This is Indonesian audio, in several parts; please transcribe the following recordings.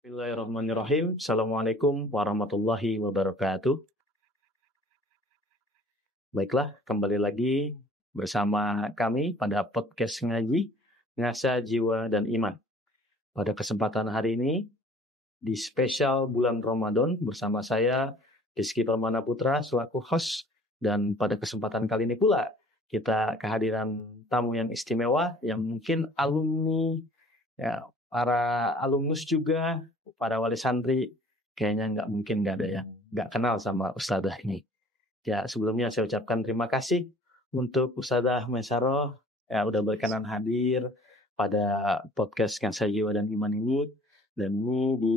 Bismillahirrahmanirrahim. Assalamualaikum warahmatullahi wabarakatuh. Baiklah, kembali lagi bersama kami pada podcast ngaji Ngasa Jiwa dan Iman. Pada kesempatan hari ini di spesial bulan Ramadan bersama saya Rizky Permana Putra selaku host, dan pada kesempatan kali ini pula kita kehadiran tamu yang istimewa yang mungkin alumni, ya, para alumnus juga, para wali santri kayaknya nggak ada yang nggak kenal sama Ustadzah ini. Ya, sebelumnya saya ucapkan terima kasih untuk Ustadzah Mesaroh ya udah berkenan hadir pada podcast Ngasa Jiwa dan Iman ini, dan ini di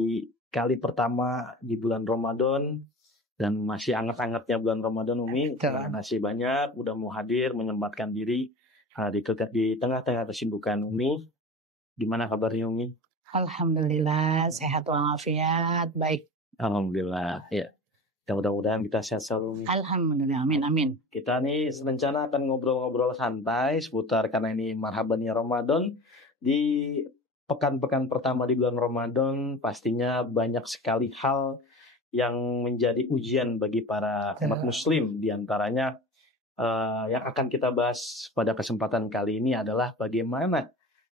kali pertama di bulan Ramadan dan masih anget-angetnya bulan Ramadan. Umi, terima kasih banyak udah mau hadir menyempatkan diri di tengah-tengah kesibukan Umi. Gimana kabarnya Umi? Alhamdulillah, sehat walafiat, baik. Alhamdulillah, ya. Dan mudah-mudahan kita sehat selalu Umi. Alhamdulillah, amin. Kita nih rencana akan ngobrol-ngobrol santai seputar, karena ini marhaban ya Ramadan. Di pekan-pekan pertama di bulan Ramadan pastinya banyak sekali hal yang menjadi ujian bagi para umat muslim. Di antaranya yang akan kita bahas pada kesempatan kali ini adalah bagaimana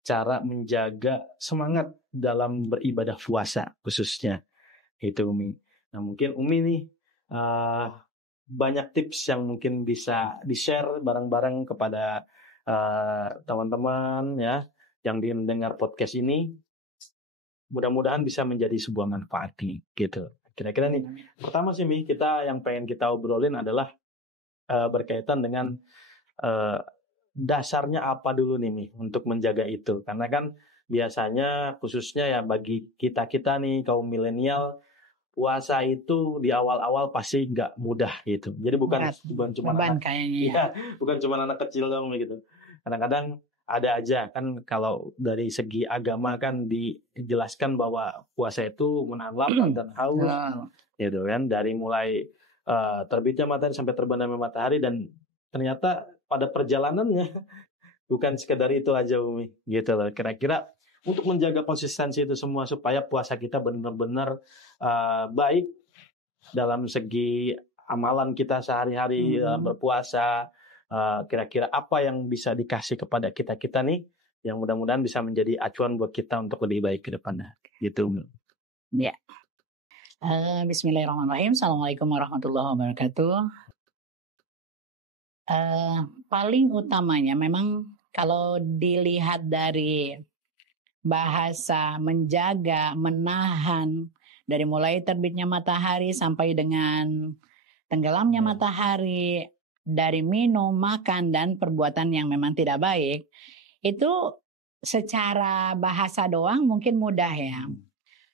cara menjaga semangat dalam beribadah puasa khususnya. Itu Umi. Nah mungkin Umi nih banyak tips yang mungkin bisa di-share bareng-bareng kepada teman-teman ya yang mendengar podcast ini. Mudah-mudahan bisa menjadi sebuah manfaat nih, gitu. Kira-kira nih, pertama sih Mi, yang pengen kita obrolin adalah berkaitan dengan dasarnya apa dulu nih Mi untuk menjaga itu. Karena kan biasanya khususnya ya bagi kita-kita nih kaum milenial, puasa itu di awal-awal pasti nggak mudah gitu. Jadi bukan cuma anak, ya, bukan cuma anak kecil dong gitu. Kadang-kadang ada aja kan, kalau dari segi agama kan dijelaskan bahwa puasa itu menahan lapar dan haus, gitu kan, dari mulai terbitnya matahari sampai terbenamnya matahari, dan ternyata pada perjalanannya bukan sekedar itu aja Umi, gitu loh. Kira-kira untuk menjaga konsistensi itu semua supaya puasa kita benar-benar baik dalam segi amalan kita sehari-hari dalam berpuasa, kira-kira apa yang bisa dikasih kepada kita nih yang mudah-mudahan bisa menjadi acuan buat kita untuk lebih baik ke depannya, gitu Umi. Ya. Bismillahirrahmanirrahim. Assalamualaikum warahmatullahi wabarakatuh. Paling utamanya memang kalau dilihat dari bahasa menjaga, menahan, dari mulai terbitnya matahari sampai dengan tenggelamnya matahari, dari minum, makan, dan perbuatan yang memang tidak baik, itu secara bahasa doang mungkin mudah ya.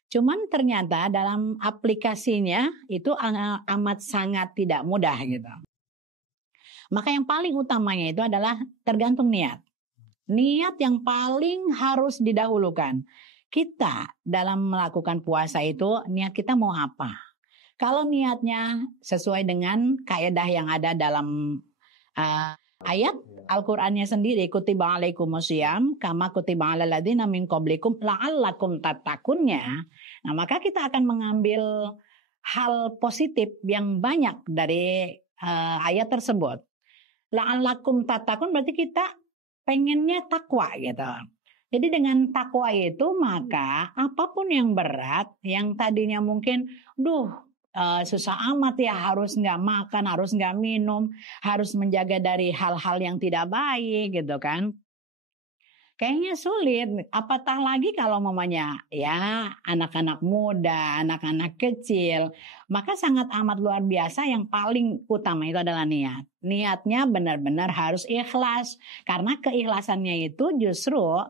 Cuman ternyata dalam aplikasinya itu amat sangat tidak mudah gitu. Maka yang paling utamanya itu adalah tergantung niat. Niat yang paling harus didahulukan. Kita dalam melakukan puasa itu, niat kita mau apa? Kalau niatnya sesuai dengan kaidah yang ada dalam ayat Al-Qur'annya sendiri, kutiba alaikumusiyam kama kutiba alal ladzina min qablikum la'allakum tattaqunya. Nah, maka kita akan mengambil hal positif yang banyak dari ayat tersebut. La'allakum tattaqun berarti kita pengennya takwa gitu. Jadi dengan takwa itu maka apapun yang berat, yang tadinya mungkin susah amat ya, harus nggak makan, harus nggak minum, harus menjaga dari hal-hal yang tidak baik gitu kan. kayaknya sulit. Apatah lagi kalau mamanya ya anak-anak muda, anak-anak kecil. Maka sangat amat luar biasa, yang paling utama itu adalah niat. Niatnya benar-benar harus ikhlas. Karena keikhlasannya itu justru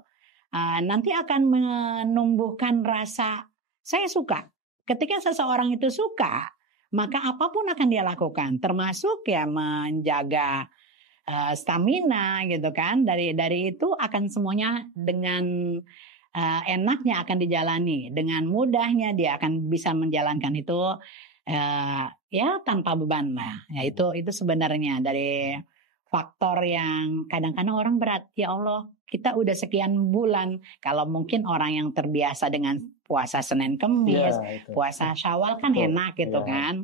nanti akan menumbuhkan rasa saya suka. Ketika seseorang itu suka, maka apapun akan dia lakukan. Termasuk ya menjaga stamina gitu kan. Dari itu akan semuanya dengan enaknya akan dijalani, dengan mudahnya dia akan bisa menjalankan itu ya tanpa beban lah. Ya itu sebenarnya dari faktor yang kadang-kadang orang berat. Ya Allah, kita udah sekian bulan. Kalau mungkin orang yang terbiasa dengan puasa Senin Kemis, puasa Syawal kan enak gitu kan.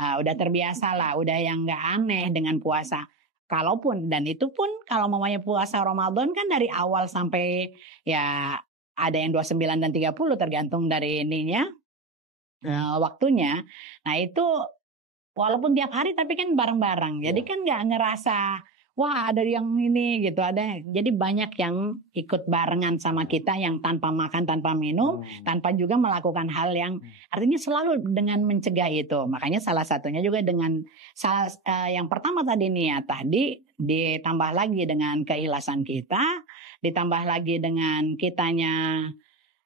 Udah terbiasa lah, udah yang nggak aneh dengan puasa. Kalaupun, dan itu pun kalau mamanya puasa Ramadan kan dari awal sampai ya ada yang 29 dan 30 tergantung dari ininya waktunya. Nah itu walaupun tiap hari tapi kan bareng-bareng. Jadi kan nggak ngerasa wah ada yang ini gitu, ada. Jadi banyak yang ikut barengan sama kita yang tanpa makan, tanpa minum, tanpa juga melakukan hal yang artinya selalu dengan mencegah itu. Makanya salah satunya juga dengan yang pertama tadi niat tadi, ditambah lagi dengan keikhlasan kita, ditambah lagi dengan kitanya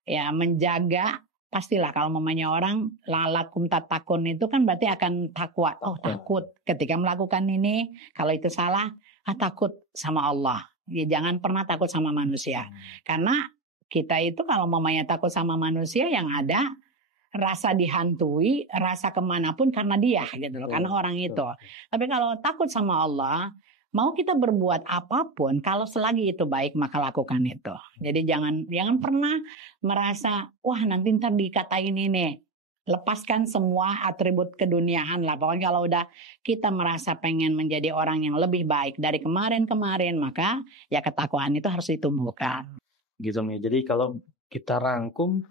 ya menjaga. Pastilah kalau mamanya orang lalakum tatakun itu kan berarti akan takwa. Oh takut ketika melakukan ini, kalau itu salah takut sama Allah. Ya, jangan pernah takut sama manusia. Karena kita itu kalau mamanya takut sama manusia, yang ada rasa dihantui, rasa kemanapun karena dia gitu loh, karena orang itu. Tapi kalau takut sama Allah, mau kita berbuat apapun, kalau selagi itu baik maka lakukan itu. Jadi jangan pernah merasa wah nanti ntar dikatain ini. Lepaskan semua atribut keduniaan lah. Pokoknya kalau udah kita merasa pengen menjadi orang yang lebih baik dari kemarin-kemarin, maka ya ketakwaan itu harus ditumbuhkan. Gitu nih. Jadi kalau kita rangkum,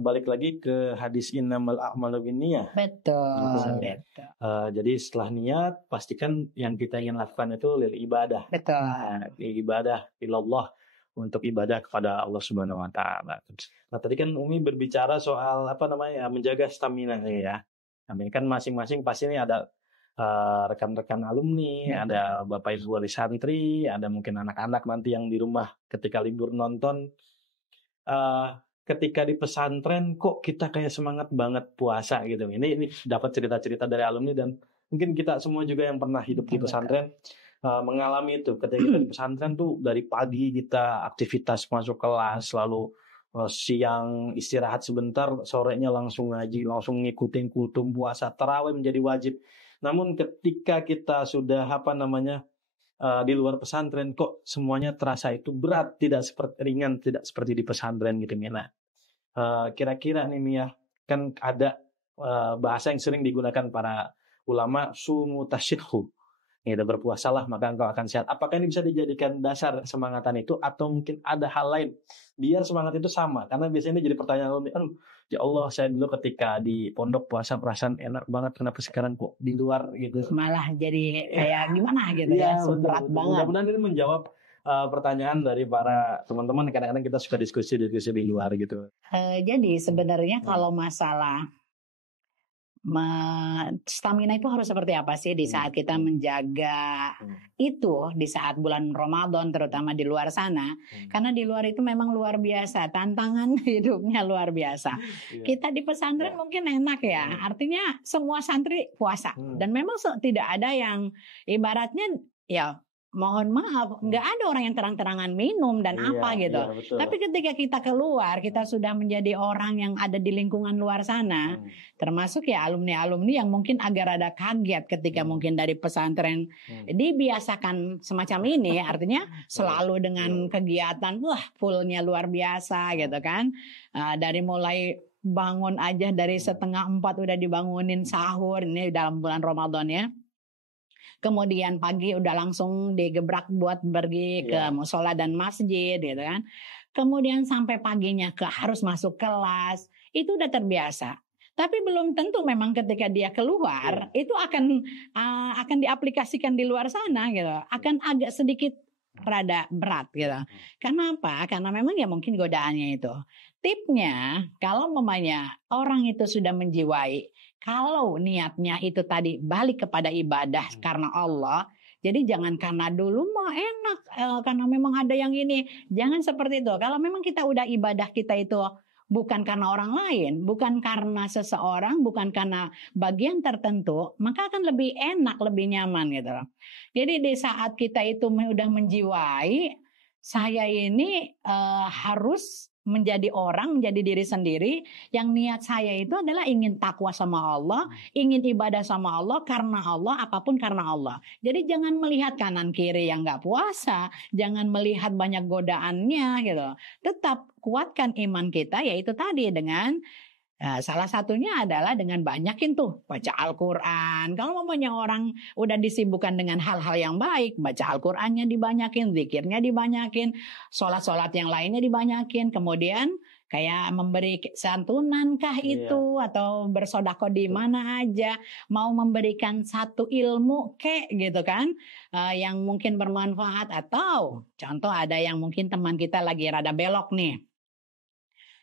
balik lagi ke hadis innamal a'malu binniyah. Betul. Jadi setelah niat, pastikan yang kita ingin lakukan itu lil ibadah. Betul. Ibadah ilallah, untuk ibadah kepada Allah Subhanahu wa taala. Nah, tadi kan Umi berbicara soal menjaga stamina ya. Nah, ini kan masing-masing pasti ini ada rekan-rekan alumni, ada Bapak Ibu wali santri, ada mungkin anak-anak nanti yang di rumah ketika libur nonton. Ketika di pesantren kok kita kayak semangat banget puasa gitu. Ini dapat cerita-cerita dari alumni, dan mungkin kita semua juga yang pernah hidup di pesantren mengalami itu. Ketika kita di pesantren tuh dari pagi kita aktivitas masuk kelas, lalu siang istirahat sebentar, sorenya langsung ngaji, langsung ngikutin kultum puasa, tarawih menjadi wajib. Namun ketika kita sudah di luar pesantren, kok semuanya terasa itu berat, tidak seperti ringan, tidak seperti di pesantren gitu Mina. Kira-kira nih Mia, kan ada bahasa yang sering digunakan para ulama, sumu tasyidhu. Itu berpuasalah maka engkau akan sehat. Apakah ini bisa dijadikan dasar semangatan itu, atau mungkin ada hal lain biar semangat itu sama? Karena biasanya ini jadi pertanyaan, ya Allah, saya dulu ketika di pondok puasa perasaan enak banget, kenapa sekarang kok di luar gitu malah jadi kayak gimana gitu ya, berat banget. Mudah-mudahan ini menjawab pertanyaan dari para teman-teman. Kadang-kadang kita suka diskusi di luar gitu. Jadi sebenarnya kalau masalah stamina itu harus seperti apa sih di saat kita menjaga itu di saat bulan Ramadan, terutama di luar sana. Karena di luar itu memang luar biasa, tantangan hidupnya luar biasa. Kita di pesantren mungkin enak ya, artinya semua santri puasa, dan memang tidak ada yang ibaratnya ya mohon maaf, nggak ada orang yang terang-terangan minum dan apa gitu. Tapi ketika kita keluar, kita sudah menjadi orang yang ada di lingkungan luar sana, termasuk ya alumni-alumni yang mungkin agak rada kaget ketika mungkin dari pesantren dibiasakan semacam ini, artinya selalu dengan kegiatan, wah fullnya luar biasa gitu kan. Dari mulai bangun aja dari 3:30 udah dibangunin sahur, ini dalam bulan Ramadan ya. Kemudian pagi udah langsung digebrak buat pergi ke musola dan masjid gitu kan. Kemudian sampai paginya harus masuk kelas, itu udah terbiasa. Tapi belum tentu memang ketika dia keluar itu akan diaplikasikan di luar sana gitu. Akan agak sedikit rada berat gitu. Karena apa? Karena memang ya mungkin godaannya itu. Tipnya, kalau mamanya orang itu sudah menjiwai, kalau niatnya itu tadi balik kepada ibadah karena Allah, jadi jangan karena dulu mau enak, karena memang ada yang ini. Jangan seperti itu. Kalau memang kita udah ibadah kita itu bukan karena orang lain, bukan karena seseorang, bukan karena bagian tertentu, maka akan lebih enak, lebih nyaman gitu loh. Jadi di saat kita itu udah menjiwai, saya ini harus menjadi orang, menjadi diri sendiri yang niat saya itu adalah ingin takwa sama Allah, ingin ibadah sama Allah, karena Allah, apapun karena Allah. Jadi jangan melihat kanan kiri yang nggak puasa, jangan melihat banyak godaannya gitu. Tetap kuatkan iman kita, yaitu tadi dengan salah satunya adalah dengan banyakin tuh baca Al-Quran. Kalau mamanya orang udah disibukkan dengan hal-hal yang baik, baca Al-Qurannya dibanyakin, zikirnya dibanyakin, sholat-sholat yang lainnya dibanyakin. Kemudian kayak memberi santunan kah itu, atau bersodako di mana aja, mau memberikan satu ilmu kek gitu kan, yang mungkin bermanfaat. Atau contoh ada yang mungkin teman kita lagi rada belok nih.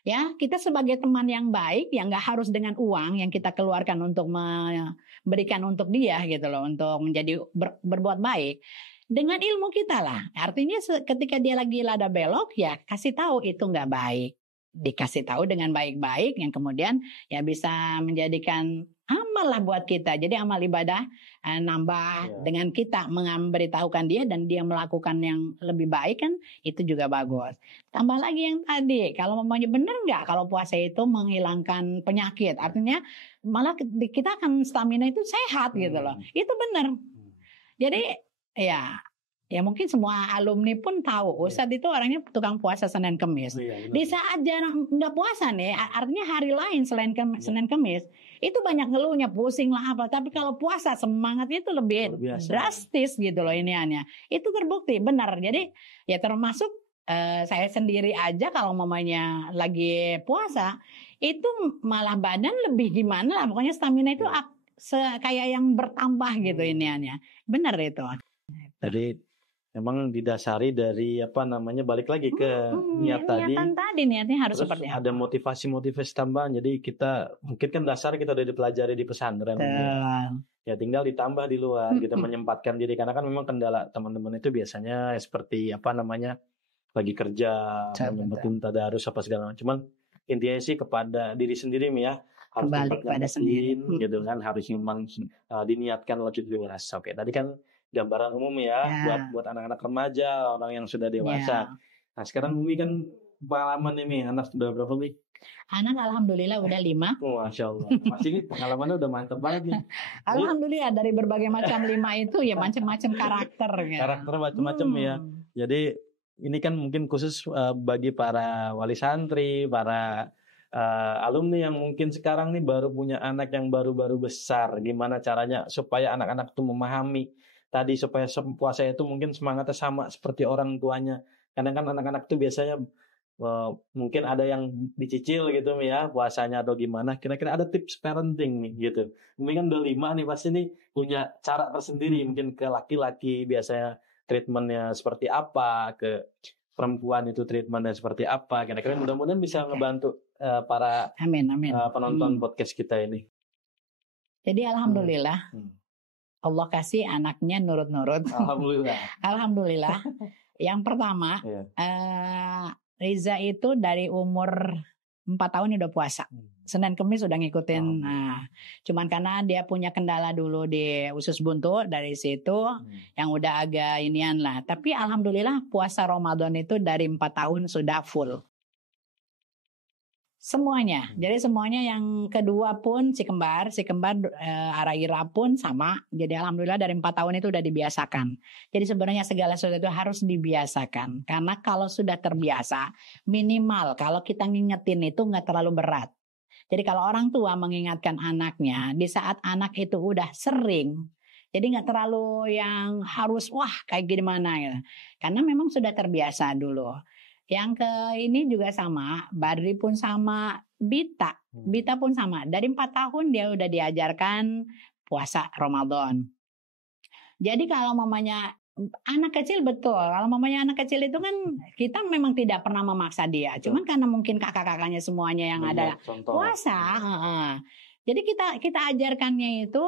Ya, kita sebagai teman yang baik, yang nggak harus dengan uang yang kita keluarkan untuk memberikan untuk dia gitu loh, untuk menjadi berbuat baik. Dengan ilmu kita lah. Artinya ketika dia lagi lada belok, ya kasih tahu itu nggak baik. Dikasih tahu dengan baik-baik, yang kemudian ya bisa menjadikan amal lah buat kita. Jadi amal ibadah nambah dengan kita memberitahukan dia dan dia melakukan yang lebih baik, kan itu juga bagus. Tambah lagi yang tadi, kalau mamanya benar nggak kalau puasa itu menghilangkan penyakit, artinya malah kita akan stamina itu sehat gitu loh. Itu benar. Jadi ya mungkin semua alumni pun tahu Ustadz itu orangnya tukang puasa Senin Kemis. Di saat jarang nggak puasa nih, artinya hari lain selain Senin Kemis, itu banyak ngeluhnya, pusing lah apa. Tapi kalau puasa semangatnya itu lebih drastis gitu loh iniannya. Itu terbukti benar. Jadi ya termasuk saya sendiri aja kalau mamanya lagi puasa itu malah badan lebih gimana lah. Pokoknya stamina itu kayak yang bertambah gitu iniannya. Benar itu. Jadi memang didasari dari balik lagi ke niat tadi. Niatnya harus terus seperti ada motivasi tambahan. Jadi kita mungkin kan dasar kita udah dipelajari di pesantren. Ya tinggal ditambah di luar. Kita menyempatkan diri, karena kan memang kendala teman-teman itu biasanya seperti lagi kerja, menyempetin tadarus apa segala macam. Cuman intinya sih kepada diri sendiri ya, harus balik pada sendiri gitu kan, harus memang diniatkan wajib dewasa. Oke, tadi kan gambaran umum ya. Buat anak-anak remaja, orang yang sudah dewasa. Nah sekarang Umi kan pengalaman ini, anak sudah berapa Umi? Anak alhamdulillah udah 5. Masya Allah. Masih pengalamannya udah mantap banget nih. Alhamdulillah dari berbagai macam 5 itu ya macam-macam karakter. Karakter macam-macam ya. Jadi ini kan mungkin khusus bagi para wali santri, para alumni yang mungkin sekarang nih baru punya anak yang baru-baru besar. Gimana caranya supaya anak-anak itu memahami tadi, supaya puasa itu mungkin semangatnya sama seperti orang tuanya. Karena kan anak-anak itu biasanya mungkin ada yang dicicil gitu ya puasanya atau gimana. Kira-kira ada tips parenting nih gitu. Mungkin kan udah 5 nih, pasti nih punya cara tersendiri. Mungkin ke laki-laki biasanya treatmentnya seperti apa, ke perempuan itu treatmentnya seperti apa. Kira-kira mudah-mudahan bisa ngebantu para penonton podcast kita ini. Jadi alhamdulillah Allah kasih anaknya nurut-nurut. Alhamdulillah. Yang pertama, Riza itu dari umur 4 tahun udah puasa. Senin Kemis udah ngikutin. Nah, cuman karena dia punya kendala dulu di usus buntu, dari situ yang udah agak inian lah. Tapi alhamdulillah puasa Ramadan itu dari 4 tahun sudah full. Semuanya. Jadi semuanya yang kedua pun si kembar Araira pun sama. Jadi alhamdulillah dari 4 tahun itu udah dibiasakan. Jadi sebenarnya segala sesuatu itu harus dibiasakan. Karena kalau sudah terbiasa, minimal kalau kita ngingetin itu nggak terlalu berat. Jadi kalau orang tua mengingatkan anaknya di saat anak itu udah sering, jadi nggak terlalu yang harus kayak gimana gitu. Karena memang sudah terbiasa dulu. Yang ke ini juga sama, Badri pun sama, Bita pun sama. Dari 4 tahun dia udah diajarkan puasa Ramadan. Jadi kalau mamanya Anak kecil betul. Kalau mamanya anak kecil itu kan kita memang tidak pernah memaksa dia. Cuman karena mungkin kakak-kakaknya semuanya yang ada puasa, jadi kita ajarkannya itu,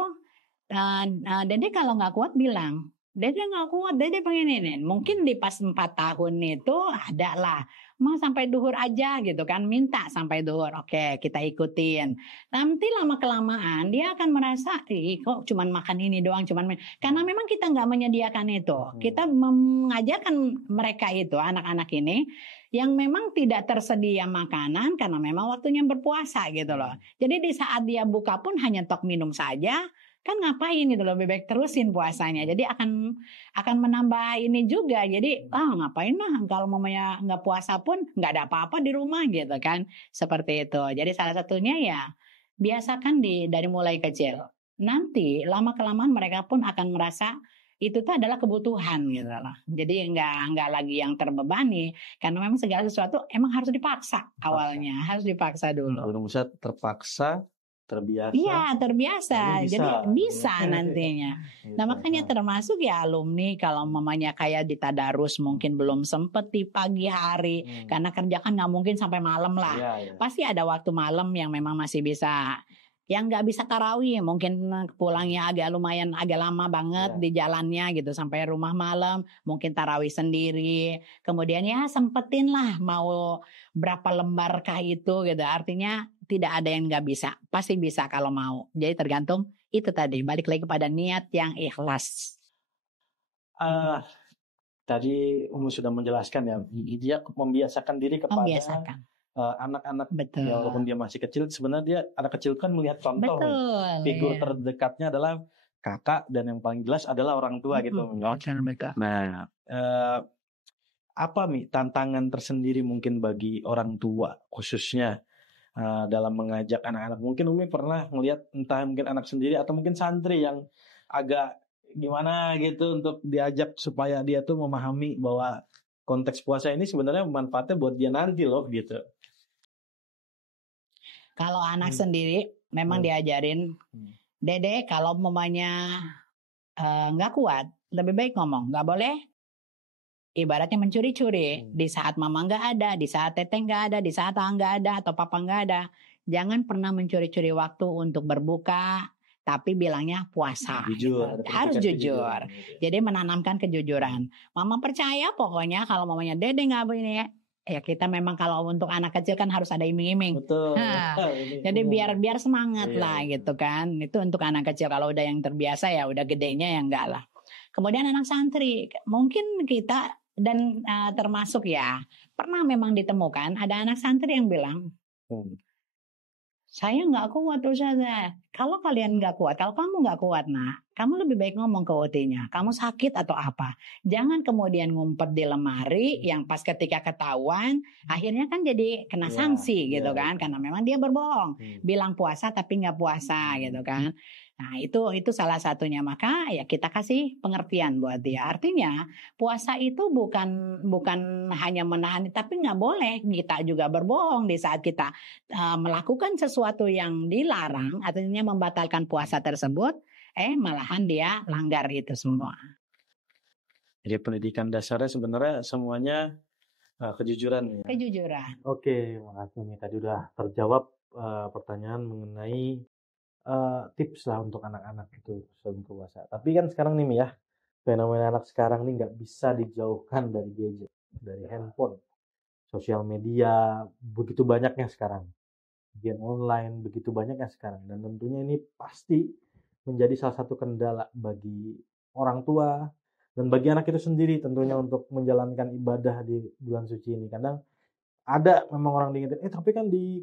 Dede kalau nggak kuat bilang, Dede nggak kuat, Dede pengen ini. Mungkin di pas 4 tahun itu ada lah, mau sampai duhur aja gitu kan, minta sampai duhur. Oke, kita ikutin. Nanti lama kelamaan dia akan merasa, ih kok cuman makan ini doang, karena memang kita nggak menyediakan itu. Kita mengajarkan mereka itu, anak-anak ini yang memang tidak tersedia makanan karena memang waktunya berpuasa gitu loh. Jadi di saat dia buka pun hanya tok minum saja. Kan ngapain gitu loh, lebih baik terusin puasanya. Jadi akan menambah ini juga. Jadi ngapain mah kalau mamanya nggak puasa pun nggak ada apa-apa di rumah gitu kan. Seperti itu. Jadi salah satunya ya biasakan dari mulai kecil. Nanti lama kelamaan mereka pun akan merasa itu tuh adalah kebutuhan gitu loh. Jadi nggak lagi yang terbebani, karena memang segala sesuatu emang harus dipaksa awalnya, harus dipaksa dulu. Belum bisa terpaksa, terbiasa. Iya, terbiasa. Jadi bisa nantinya. Nah, makanya termasuk ya alumni kalau mamanya kayak di tadarus mungkin belum sempet di pagi hari karena kerja kan nggak mungkin sampai malam lah. Pasti ada waktu malam yang memang masih bisa. Yang nggak bisa tarawih mungkin pulangnya agak lama banget di jalannya gitu sampai rumah malam, mungkin tarawih sendiri. Kemudian ya sempetin lah mau berapa lembarkah itu gitu. Artinya tidak ada yang nggak bisa, pasti bisa kalau mau. Jadi tergantung itu tadi, balik lagi kepada niat yang ikhlas. Tadi Umi sudah menjelaskan ya, dia membiasakan diri kepada anak-anak, ya, walaupun dia masih kecil, sebenarnya dia anak kecil kan melihat contoh. Figur terdekatnya adalah kakak dan yang paling jelas adalah orang tua gitu. Nah, apa Mi tantangan tersendiri mungkin bagi orang tua khususnya dalam mengajak anak-anak? Mungkin Umi pernah melihat entah mungkin anak sendiri atau mungkin santri yang agak gimana gitu untuk diajak supaya dia tuh memahami bahwa konteks puasa ini sebenarnya manfaatnya buat dia nanti loh gitu. Kalau anak sendiri memang diajarin, Dede kalau mamanya nggak kuat, lebih baik ngomong, nggak boleh ibaratnya mencuri-curi. Di saat mama nggak ada, di saat teteh nggak ada, di saat nggak ada atau papa nggak ada, jangan pernah mencuri-curi waktu untuk berbuka, tapi bilangnya puasa. Jujur, harus jujur. Jadi menanamkan kejujuran. Mama percaya pokoknya kalau mamanya Dede nggak begini ya kita memang kalau untuk anak kecil kan harus ada iming-iming. Betul. Jadi biar semangat lah gitu kan. Itu untuk anak kecil. Kalau udah yang terbiasa ya udah gedenya ya enggak lah. Kemudian anak santri mungkin kita dan termasuk ya pernah memang ditemukan ada anak santri yang bilang saya nggak kuat Ustazah. Kalau kalian nggak kuat, kalau kamu nggak kuat kamu lebih baik ngomong ke OT-nya. Kamu sakit atau apa? Jangan kemudian ngumpet di lemari yang pas ketika ketahuan, akhirnya kan jadi kena sanksi gitu kan. Karena memang dia berbohong. Bilang puasa tapi nggak puasa gitu kan. Nah itu salah satunya. Maka ya kita kasih pengertian buat dia. Artinya puasa itu bukan hanya menahan, tapi nggak boleh kita juga berbohong di saat kita melakukan sesuatu yang dilarang, artinya membatalkan puasa tersebut, malahan dia langgar itu semua. Jadi pendidikan dasarnya sebenarnya semuanya kejujuran ya. Kejujuran. Oke, makasih nih tadi udah terjawab pertanyaan mengenai tips lah untuk anak-anak itu sebelum puasa. Tapi kan sekarang nih ya, fenomena anak sekarang nih nggak bisa dijauhkan dari gadget, dari handphone, sosial media begitu banyaknya sekarang, game online begitu banyaknya sekarang, dan tentunya ini pasti menjadi salah satu kendala bagi orang tua dan bagi anak itu sendiri tentunya untuk menjalankan ibadah di bulan suci ini. Kadang ada memang orang diingetin, tapi kan di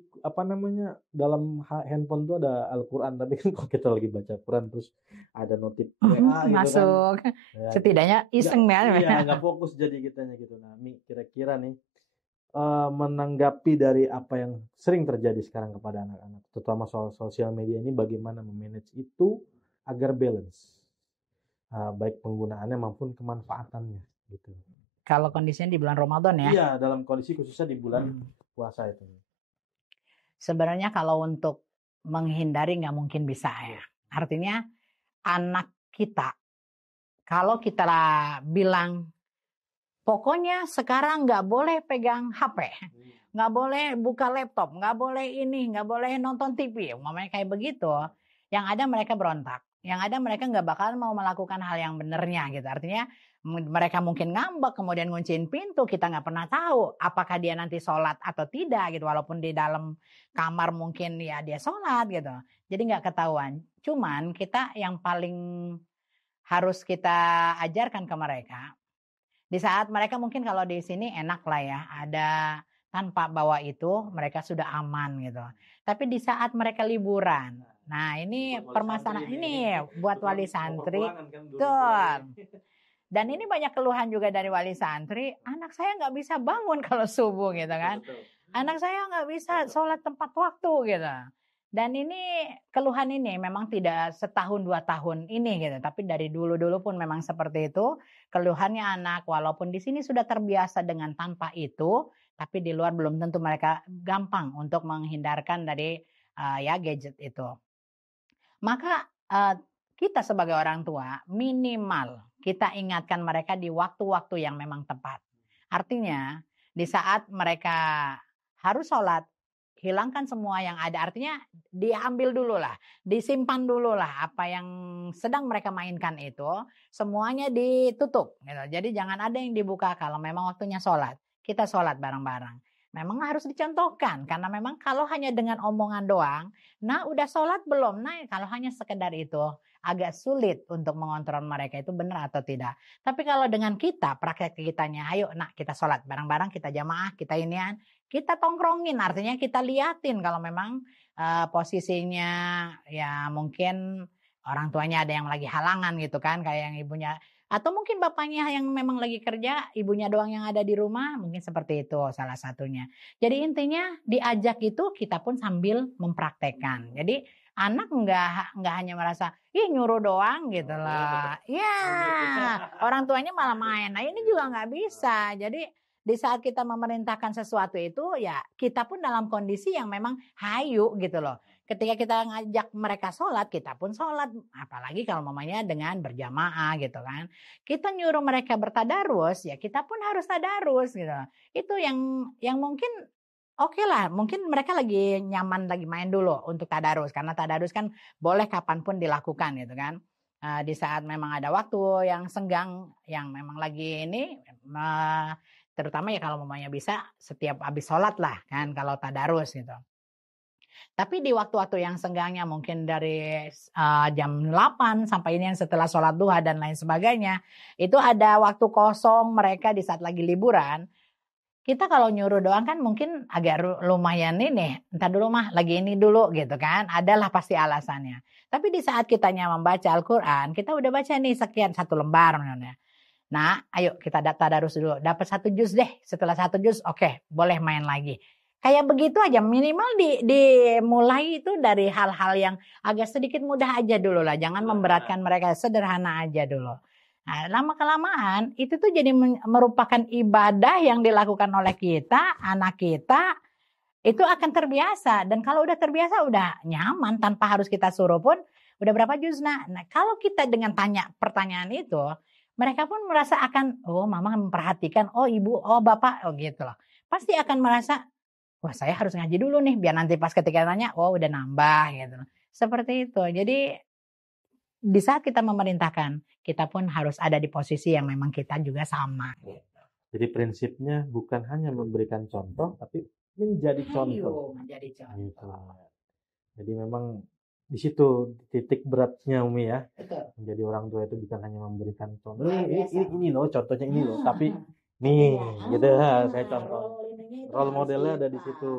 dalam handphone tuh ada Al-Quran, tapi kan kalau kita lagi baca Quran terus ada notif WA gitu masuk kan, ya, setidaknya iseng nggak fokus jadi kitanya gitu. Nah, Mi kira-kira nih menanggapi dari apa yang sering terjadi sekarang kepada anak-anak, terutama soal sosial media ini, bagaimana memanage itu agar balance, baik penggunaannya maupun kemanfaatannya gitu. Kalau kondisinya di bulan Ramadan ya? Iya, dalam kondisi khususnya di bulan puasa itu. Sebenarnya kalau untuk menghindari nggak mungkin bisa ya. Artinya anak kita kalau kita bilang pokoknya sekarang nggak boleh pegang HP, nggak boleh buka laptop, nggak boleh ini, nggak boleh nonton TV, umpamanya kayak begitu, yang ada mereka berontak, yang ada mereka nggak bakal mau melakukan hal yang benernya gitu. Artinya mereka mungkin ngambek, kemudian ngunciin pintu, kita nggak pernah tahu apakah dia nanti sholat atau tidak gitu, walaupun di dalam kamar mungkin ya dia sholat gitu, jadi nggak ketahuan. Cuman kita yang paling harus kita ajarkan ke mereka, di saat mereka mungkin kalau di sini enak lah ya, ada tanpa bawa itu mereka sudah aman gitu. Tapi di saat mereka liburan, nah ini permasalahan ini buat wali santri, betul. Dan ini banyak keluhan juga dari wali santri, anak saya nggak bisa bangun kalau subuh gitu kan, anak saya nggak bisa sholat tepat waktu gitu. Dan ini keluhan ini memang tidak setahun 2 tahun ini gitu, tapi dari dulu pun memang seperti itu. Keluhannya anak, walaupun di sini sudah terbiasa dengan tanpa itu, tapi di luar belum tentu mereka gampang untuk menghindarkan dari ya gadget itu. Maka kita sebagai orang tua minimal kita ingatkan mereka di waktu-waktu yang memang tepat. Artinya di saat mereka harus sholat, hilangkan semua yang ada. Artinya diambil dulu lah, disimpan dulu lah apa yang sedang mereka mainkan itu, semuanya ditutup gitu. Jadi jangan ada yang dibuka kalau memang waktunya sholat. Kita sholat bareng-bareng. Memang harus dicontohkan, karena memang kalau hanya dengan omongan doang, nah udah sholat belum? Nah kalau hanya sekedar itu, agak sulit untuk mengontrol mereka itu benar atau tidak. Tapi kalau dengan kita, praktek kitanya, ayo nak kita sholat bareng-bareng, kita jamaah, kita inian, kita tongkrongin, artinya kita liatin kalau memang posisinya ya mungkin orang tuanya ada yang lagi halangan gitu kan, kayak yang ibunya, atau mungkin bapaknya yang memang lagi kerja, ibunya doang yang ada di rumah, mungkin seperti itu salah satunya. Jadi intinya diajak itu kita pun sambil mempraktekkan. Jadi anak nggak hanya merasa ih nyuruh doang gitu loh. Ya, orang tuanya malah main. Nah ini juga nggak bisa. Jadi di saat kita memerintahkan sesuatu itu ya kita pun dalam kondisi yang memang hayu gitu loh. Ketika kita ngajak mereka sholat, kita pun sholat. Apalagi kalau mamanya dengan berjamaah gitu kan. Kita nyuruh mereka bertadarus, ya kita pun harus tadarus gitu. Itu yang mungkin oke lah. Mungkin mereka lagi nyaman lagi main dulu untuk tadarus. Karena tadarus kan boleh kapanpun dilakukan gitu kan. Di saat memang ada waktu yang senggang, yang memang lagi ini, terutama ya kalau mamanya bisa setiap habis sholat lah kan kalau tadarus gitu. Tapi di waktu-waktu yang senggangnya mungkin dari jam 8 sampai ini yang setelah sholat duha dan lain sebagainya. Itu ada waktu kosong mereka di saat lagi liburan. Kita kalau nyuruh doang kan mungkin agak lumayan ini. Entar dulu mah lagi ini dulu gitu kan. Adalah pasti alasannya. Tapi di saat kitanya membaca Al-Quran. Kita udah baca nih sekian 1 lembar. Nah ayo kita tadarus dulu. Dapat 1 juz deh. Setelah 1 juz oke, boleh main lagi. Kayak begitu aja, minimal dimulai itu dari hal-hal yang agak sedikit mudah aja dulu lah. Jangan memberatkan mereka, sederhana aja dulu. Nah, lama-kelamaan itu tuh jadi merupakan ibadah yang dilakukan oleh kita, anak kita. Itu akan terbiasa. Dan kalau udah terbiasa, udah nyaman tanpa harus kita suruh pun. Udah berapa juz? Nah kalau kita dengan tanya pertanyaan itu, mereka pun merasa akan, oh mama memperhatikan, oh ibu, oh bapak, oh gitu loh. Pasti akan merasa, wah saya harus ngaji dulu nih biar nanti pas ketika nanya, oh udah nambah gitu. Seperti itu. Jadi di saat kita memerintahkan, kita pun harus ada di posisi yang memang kita juga sama. Jadi prinsipnya bukan hanya memberikan contoh, tapi menjadi contoh. Menjadi contoh. Gitu. Jadi memang di situ titik beratnya Umi ya. Betul. Menjadi orang tua itu bukan hanya memberikan contoh. Ini loh contohnya ini loh, tapi nih gitu saya contoh. Role modelnya ada di situ.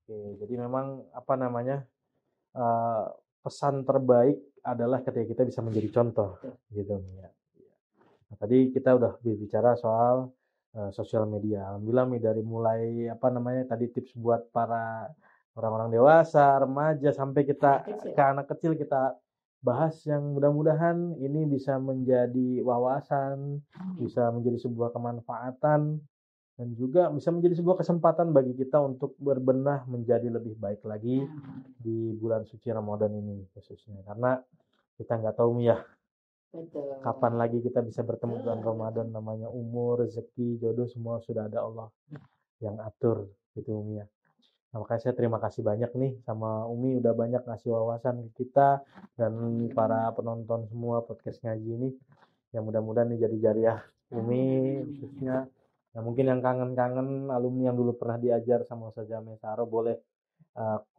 Oke, jadi memang apa namanya pesan terbaik adalah ketika kita bisa menjadi contoh, gitu ya. Nah, tadi kita udah berbicara soal sosial media. Alhamdulillah dari mulai apa namanya tadi tips buat para orang-orang dewasa, remaja sampai kita ke anak kecil kita bahas yang mudah-mudahan ini bisa menjadi wawasan, bisa menjadi sebuah kemanfaatan. Dan juga bisa menjadi sebuah kesempatan bagi kita untuk berbenah menjadi lebih baik lagi di bulan suci Ramadan ini khususnya. Karena kita nggak tahu ya Betul. Kapan lagi kita bisa bertemu bulan Ramadan, namanya umur, rezeki, jodoh semua sudah ada Allah yang atur gitu Umi ya. Nah, makanya saya terima kasih banyak nih sama Umi udah banyak ngasih wawasan ke kita dan para penonton semua podcast ngaji ini. Yang mudah-mudahan nih jadi jariah Umi khususnya. Nah, mungkin yang kangen-kangen alumni yang dulu pernah diajar sama Ustaz Jamil Saro boleh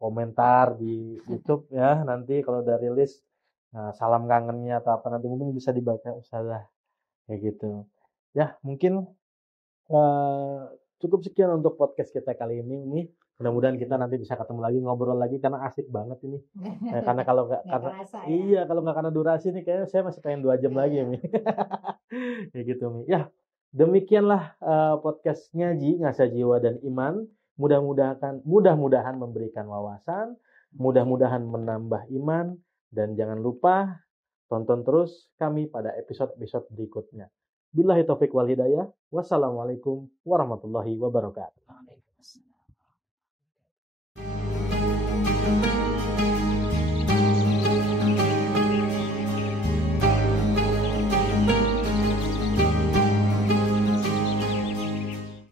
komentar di YouTube ya, nanti kalau udah rilis salam kangennya atau apa nanti mungkin bisa dibaca Ustazah kayak gitu ya. Mungkin cukup sekian untuk podcast kita kali ini. Mudah-mudahan kita nanti bisa ketemu lagi, ngobrol lagi karena asik banget ini. Karena kalau nggak karena kerasa, ya? iya kalau nggak karena durasi nih kayaknya saya masih pengen 2 jam lagi Mi. Kayak gitu Mi. Ya, demikianlah podcast ngaji Ngasah Jiwa dan Iman. Mudah-mudahan memberikan wawasan, mudah-mudahan menambah iman, dan jangan lupa tonton terus kami pada episode-episode berikutnya. Billahi taufik wal hidayah. Wassalamualaikum warahmatullahi wabarakatuh.